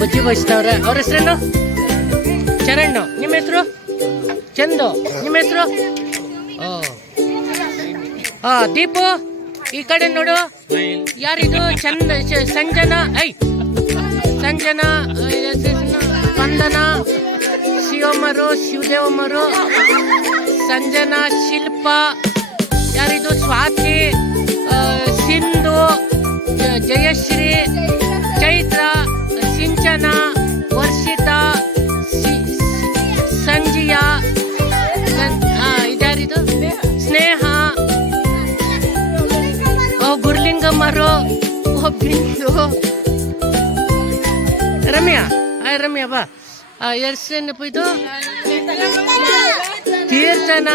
ಬಜ್ಜಿ ಬಜ್ತವ್ರೆ. ಅವ್ರ ಹೆಸರೇನು? ಚರಣ್. ನಿಮ್ಮ ಹೆಸರು? ಚಂದು. ನಿಮ್ಮ ಹೆಸರು? ದೀಪು. ಈ ಕಡೆ ನೋಡು. ಯಾರಿದು? ಸಂಜನಾ. ಸಂಜನಾ, ಸ್ಪಂದನ, ಶಿವಮ್ಮರು, ಶಿವದೇವಮ್ಮರು, ಸಂಜನಾ, ಶಿಲ್ಪ. ಯಾರಿದು? ಸ್ವಾತಿ, ಸಿಂಧು, ಜಯಶ್ರೀ, ಚೈತ್ರ, ಸಿಂಚನ, ವರ್ಷಿತಾ, ಸಂಜಿಯಾ. ಇದ್ಯಾರಿದು? ಸ್ನೇಹ, ಗುರ್ಲಿಂಗಮ್ಮರು, ಬಿಂದು, ರಮ್ಯಾ. ರಮ್ಯಾ ಬಾ. ಹೆಸರೇನಪ್ಪ ಇದು? ಕೀರ್ತನ.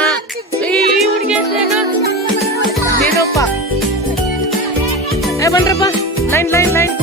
ಈ ಹುಡುಗಿ ಹೆಸರೇನು? ದೇವಪ್ಪ. ಬನ್ರಪ್ಪ. Line line line.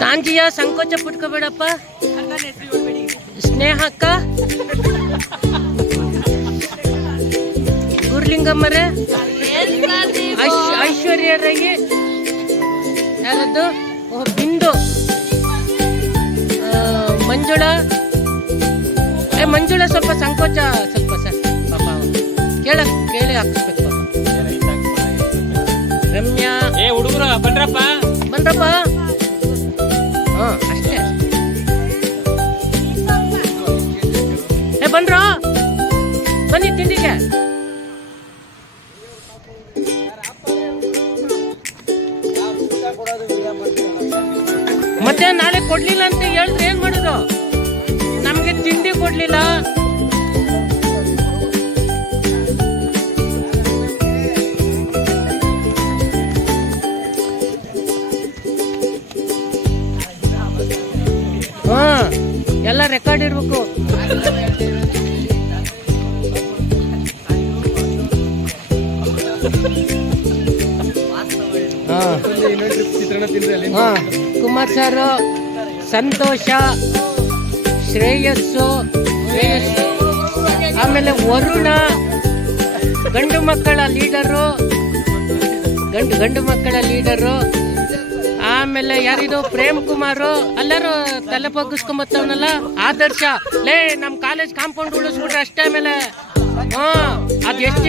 ತಾಂಜಿಯ ಸಂಕೋಚ ಪುಟ್ಕೋಬೇಡಪ್ಪ. ಸ್ನೇಹಕ್ಕ, ಗುರ್ಲಿಂಗಮ್ಮರೇ, ಐಶ್ವರ್ಯ ರೈ, ಯಾರದ್ದು? ಬಿಂದು, ಮಂಜುಳಾ. ಮಂಜುಳಾ ಸ್ವಲ್ಪ ಸಂಕೋಚ, ಸ್ವಲ್ಪ ಸರ್ ಪಾಪ ಕೇಳಿ ಹಾಕಿಸ್ಬೇಕು ಪಾಪ. ರಮ್ಯಾ. ಹುಡುಗರು ಬನ್ರಪ್ಪ. ಅಷ್ಟೇ. ಬನ್ರೋ, ಬನ್ನಿ ತಿಂಡಿಗೆ. ಮತ್ತೆ ನಾಳೆ ಕೊಡ್ಲಿಲ್ಲ ಅಂತ ಹೇಳಿದ್ರೆ ಏನ್ ಮಾಡುದು? ನಮ್ಗೆ ತಿಂಡಿ ಕೊಡ್ಲಿಲ್ಲ. ಎಲ್ಲ ರೆಕಾರ್ಡ್ ಇರ್ಬೇಕು. ಕುಮಾರ್ ಸರ್, ಸಂತೋಷ, ಶ್ರೇಯಸ್ಸು, ಆಮೇಲೆ ವರುಣ, ಗಂಡು ಮಕ್ಕಳ ಲೀಡರು. ಆಮೇಲೆ ಯಾರಿದು? ಪ್ರೇಮ್ ಕುಮಾರು. ಎಲ್ಲರೂ ತಲೆ ಬಗ್ಗಿಸ್ಕೊಂಬತ್ತವನಲ್ಲ. ಆದರ್ಶ. ಲೇ, ನಮ್ ಕಾಲೇಜ್ ಕಾಂಪೌಂಡ್ ಉಳಿಸ್ಬಿಟ್ರೆ ಅಷ್ಟೇ. ಆಮೇಲೆ ಅದ್ ಎಷ್ಟು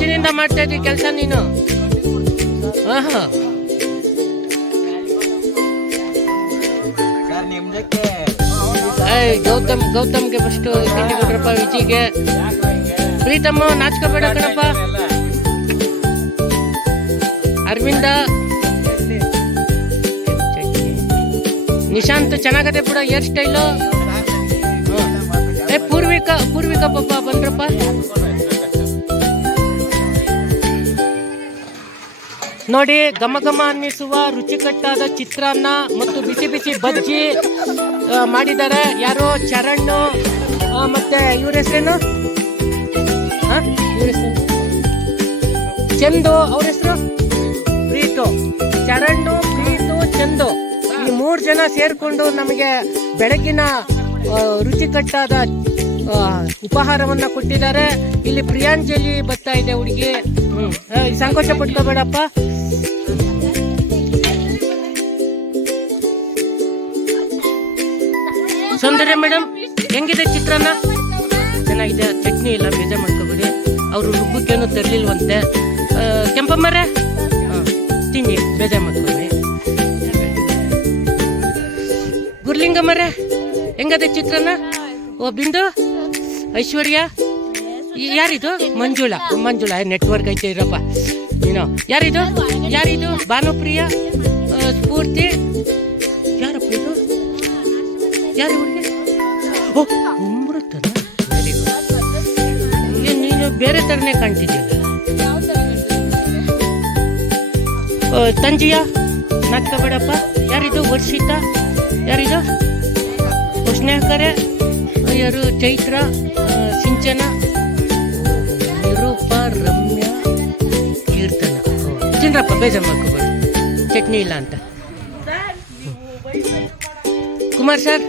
ದಿನದಿಂದ ಮಾಡ್ತಾ ಇದ್ದೀವಿ ಕೆಲಸ ನೀನು? ಗೌತಮ್ಗೆ ಫಸ್ಟ್ ತಿಂಡಿ ಕೊಟ್ರಪ್ಪ. ವಿಜಿಗೆ. ಪ್ರೀತಮ್ಮ, ನಾಚ್ಕೋಬೇಡ ಕಣಪ್ಪ. ಅರವಿಂದ, ನಿಶಾಂತ್ ಚೆನ್ನಾಗದೆ ಬಿಡ ಹೇರ್ ಸ್ಟೈಲು. ಪೂರ್ವಿಕಾ ಪಾಪ ಬನ್ರಪ್ಪ. ನೋಡಿ, ಘಮ ಘಮ ಅನ್ನಿಸುವ ರುಚಿಕಟ್ಟಾದ ಚಿತ್ರಾನ್ನ ಮತ್ತು ಬಿಸಿ ಬಿಸಿ ಬಜ್ಜಿ ಮಾಡಿದ್ದಾರೆ. ಯಾರು? ಚರಣ್. ಮತ್ತೆ ಇವ್ರ ಹೆಸರೇನು? ಚಂದು. ಅವ್ರ ಹೆಸರು? ಪ್ರೀತು. ಚರಣ್, ಪ್ರೀತು, ಚಂದು. ಈ 3 ಜನ ಸೇರ್ಕೊಂಡು ನಮಗೆ ಬೆಳಗಿನ ರುಚಿಕಟ್ಟಾದ ಉಪಹಾರವನ್ನ ಕೊಟ್ಟಿದ್ದಾರೆ. ಇಲ್ಲಿ ಪ್ರಿಯಾಂಜಲಿ ಬರ್ತಾ ಇದೆ ಹುಡುಗಿ. ಸಂಕೋಚ ಪಟ್ಕೋಬೇಡಪ್ಪ. ಸೌಂದರ್ಯ ಮೇಡಮ್, ಹೆಂಗಿದೆ ಚಿತ್ರಾನ್ನ? ಚೆನ್ನಾಗಿದೆ. ಚಟ್ನಿ ಇಲ್ಲ, ಬೇಜಾರು ಮಾಡ್ಕೋಬೇಡಿ. ಅವರು ರುಬ್ಬಕ್ಕೇನು ತರಲಿಲ್ವಂತೆ. ಕೆಂಪಮ್ಮರೇ, ತಿನ್ನಿ, ಬೇಜಾರು ಮಾಡ್ಕೋಬೇಡಿ. ಗುರ್ಲಿಂಗಮ್ಮರೇ, ಹೆಂಗದೆ ಚಿತ್ರಾನ್ನ? ಬಿಂದು, ಐಶ್ವರ್ಯ, ಯಾರಿದು? ಮಂಜುಳಾ. ನೆಟ್ವರ್ಕ್ ಐತೆ ಇರಪ್ಪ ನೀನು. ಯಾರಿದು? ಭಾನುಪ್ರಿಯ, ಸ್ಫೂರ್ತಿ. ಯಾರಪ್ಪ ಇದು? ಯಾರು ಹುಡುಗಿ? ಅಮೃತನ ವೆರಿ ಗುಡ್. ನೀನು ಬೇರೆ ಥರನೇ ಕಾಣ್ತಿದ್ಯಲ್ಲ. ತಂಜಿಯ ನಾಟಕ ಬೇಡಪ್ಪ. ಯಾರಿದು? ವರ್ಷಿತಾ. ಯಾರಿದು? ಸ್ನೇಹಕರೇ. ಯಾರು? ಚೈತ್ರ, ಸಿಂಚನ, ನಿರೂಪ, ರಮ್ಯಾ, ಕೀರ್ತನ. ತಿನ್ರಪ್ಪ, ಬೇಜಾರು ಮಾಡ್ಕೋಬೇಡಿ, ಚಟ್ನಿ ಇಲ್ಲ ಅಂತ. ಕುಮಾರ್ ಸರ್,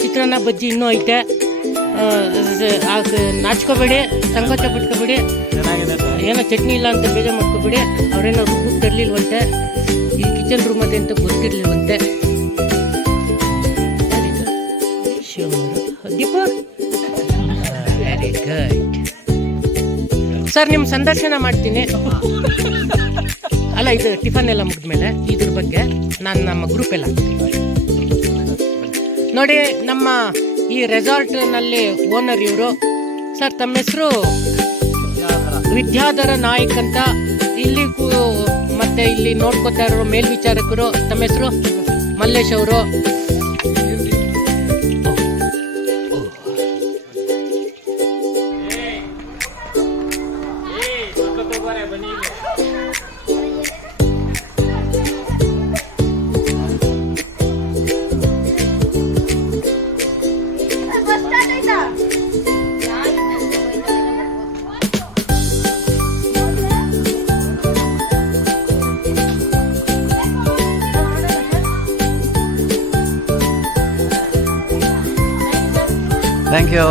ಚಿತ್ರಾನ್ನ ಬಜ್ಜಿ ಇನ್ನೂ ಐತೆ. ನಾಚ್ಕೋಬೇಡಿ, ಸಂಕೋಚ ಪಟ್ಕೋಬೇಡಿ. ಏನೋ ಚಟ್ನಿ ಇಲ್ಲ ಅಂತ ಬೇಜಾರು ಮಾಡ್ಕೋಬೇಡಿ. ಅವರೇನೋ ರುಬ್ಬಕ್ಕೆ ತರಲಿಲ್ವಂತೆ, ಈ ಕಿಚನ್ ರೂಮ್ ಅದೇ ಅಂತ ಗೊತ್ತಿರಲಿಲ್ವಂತೆ. Deepu, very good sir. ನಿಮ್ಮ ಸಂದರ್ಶನ ಮಾಡ್ತೀನಿ. ಅಲ್ಲ, ಇದು ಟಿಫನ್ ಎಲ್ಲ ಮುಗಿದ್ಮೇಲೆ ಇದ್ರ ಬಗ್ಗೆ ನಾನು ನಮ್ಮ ಗ್ರೂಪ್ ಎಲ್ಲ ಹಾಕ್ತೀನಿ ನೋಡಿ. ನಮ್ಮ ಈ ರೆಸಾರ್ಟ್ನಲ್ಲಿ ಓನರ್ ಇವರು ಸರ್. ತಮ್ಮ ಹೆಸರು? ವಿದ್ಯಾಧರ ನಾಯ್ಕ್ ಅಂತ. ಇಲ್ಲಿ ಮತ್ತೆ ಇಲ್ಲಿ ನೋಡ್ಕೋತಾ ಇರೋ ಮೇಲ್ವಿಚಾರಕರು. ತಮ್ಮ ಹೆಸರು? ಮಲ್ಲೇಶ್ ಅವರು. Thank you.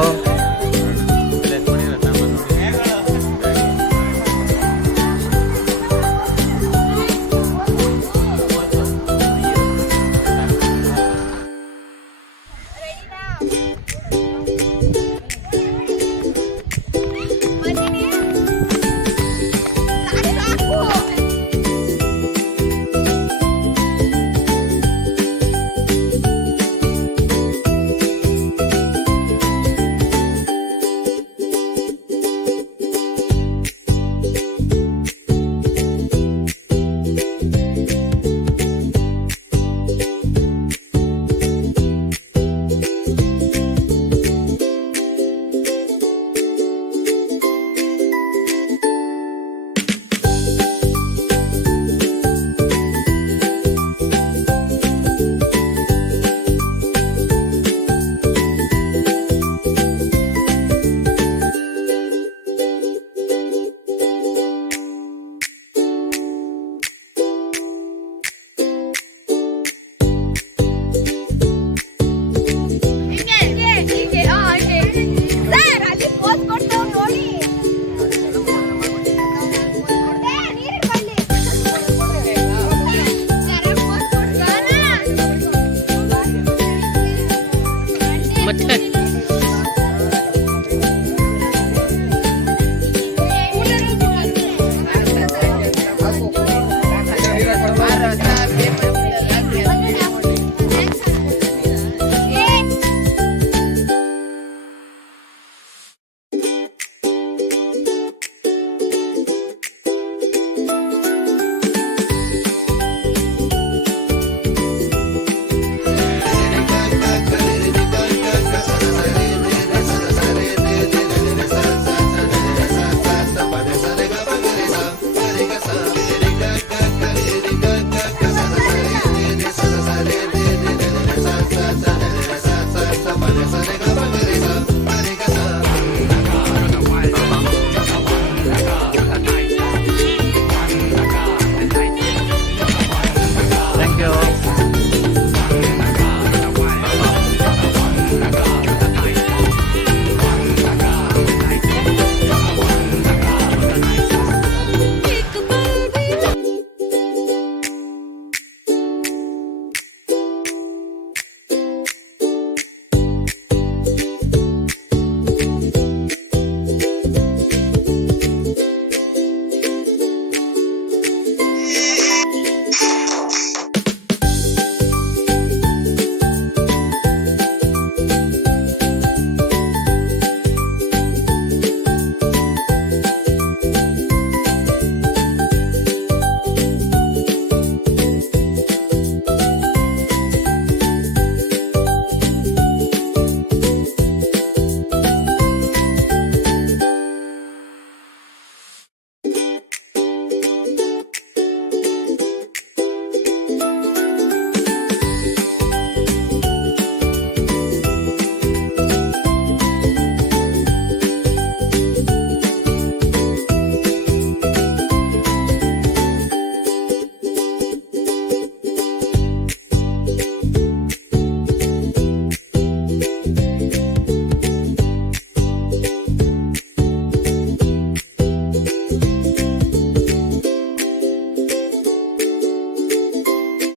Parece